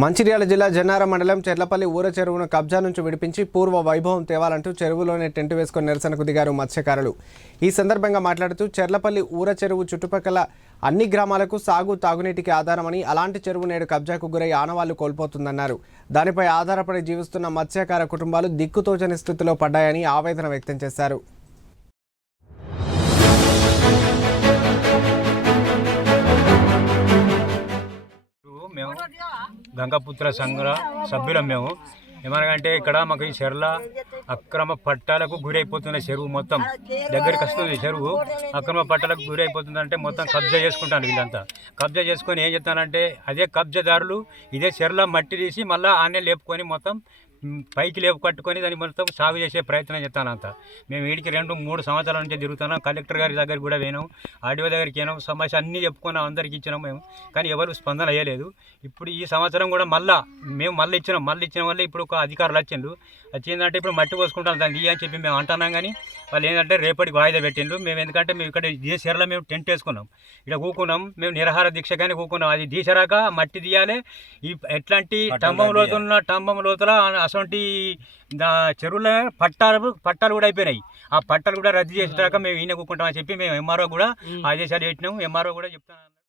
మంచిర్యాల జిల్లా జన్నారం మండలం చెర్లపల్లి ఊర చెరువును కబ్జా నుంచి విడిపించి పూర్వ వైభవం తేవాలంటూ చెరువులోనే టెంట్ వేసుకుని నిరసనకు దిగారు మత్స్యకారులు. ఈ సందర్భంగా మాట్లాడుతూ చెర్లపల్లి ఊర చెరువు చుట్టుపక్కల అన్ని గ్రామాలకు సాగు తాగునీటికి ఆధారమని అలాంటి చెరువు నేడు కబ్జాకు గురై ఆనవాళ్ళు కోల్పోతుందన్నారు. దానిపై ఆధారపడి జీవిస్తున్న మత్స్యకార కుటుంబాలు దిక్కుతోచని స్థితిలో పడ్డాయని ఆవేదన వ్యక్తం చేశారు. గంగపుత్ర సంఘ సభ్యులం మేము. ఏమనగంటే ఇక్కడ మాకు ఈ చెర్ల అక్రమ పట్టాలకు గురైపోతుంది చెరువు మొత్తం. దగ్గరికి వస్తుంది చెరువు. అక్రమ పట్టాలకు గురైపోతుంది అంటే మొత్తం కబ్జా చేసుకుంటాను వీళ్ళంతా. కబ్జా చేసుకొని ఏం చెప్తానంటే అదే కబ్జాదారులు ఇదే చెర్ల మట్టి తీసి మళ్ళీ ఆనే లేపుకొని మొత్తం పైకి లేపు కట్టుకొని దాన్ని మొత్తం సాగు చేసే ప్రయత్నం చేస్తాను అంత. మేము వీడికి రెండు మూడు సంవత్సరాల నుంచి తిరుగుతున్నాం. కలెక్టర్ గారి దగ్గరికి కూడా పోయినాం. ఆర్డీఓ దగ్గరికి పోయినాం. సమస్య అన్నీ చెప్పుకున్నాం అందరికి ఇచ్చినాం మేము. కానీ ఎవరు స్పందన అయ్యలేదు ఇప్పుడు ఈ సంవత్సరం కూడా మళ్ళా మేము మళ్ళీ ఇచ్చినాం. మళ్ళీ ఇచ్చిన వల్ల ఇప్పుడు ఒక అధికారులు వచ్చిండ్రు. వచ్చిందంటే ఇప్పుడు మట్టి పోసుకుంటాం దాన్ని ఇయ్య అని చెప్పి మేము అంటున్నాం కానీ వాళ్ళు ఏంటంటే రేపటికి వాయిదా పెట్టిండ్రు. మేము ఎందుకంటే మేము ఇక్కడ ఇదే చీరలో మేము టెంట్ వేసుకున్నాం. ఇక్కడ కూకున్నాం మేము నిరహార దీక్ష కానీ కూకున్నాం అది తీసరాక మట్టి తీయాలి. ఈ ఎట్లాంటి టంబం లోతున్న టంబం లోతుల అటువంటి చెరువుల పట్టాలు పట్టాలు కూడా అయిపోయినాయి. ఆ పట్టాలు కూడా రద్దు చేసేదాకా మేము ఈయన కూకుంటామని చెప్పి మేము ఎంఆర్ఓ కూడా ఆదేశాలు పెట్టినాం ఎంఆర్ఓ కూడా చెప్తాను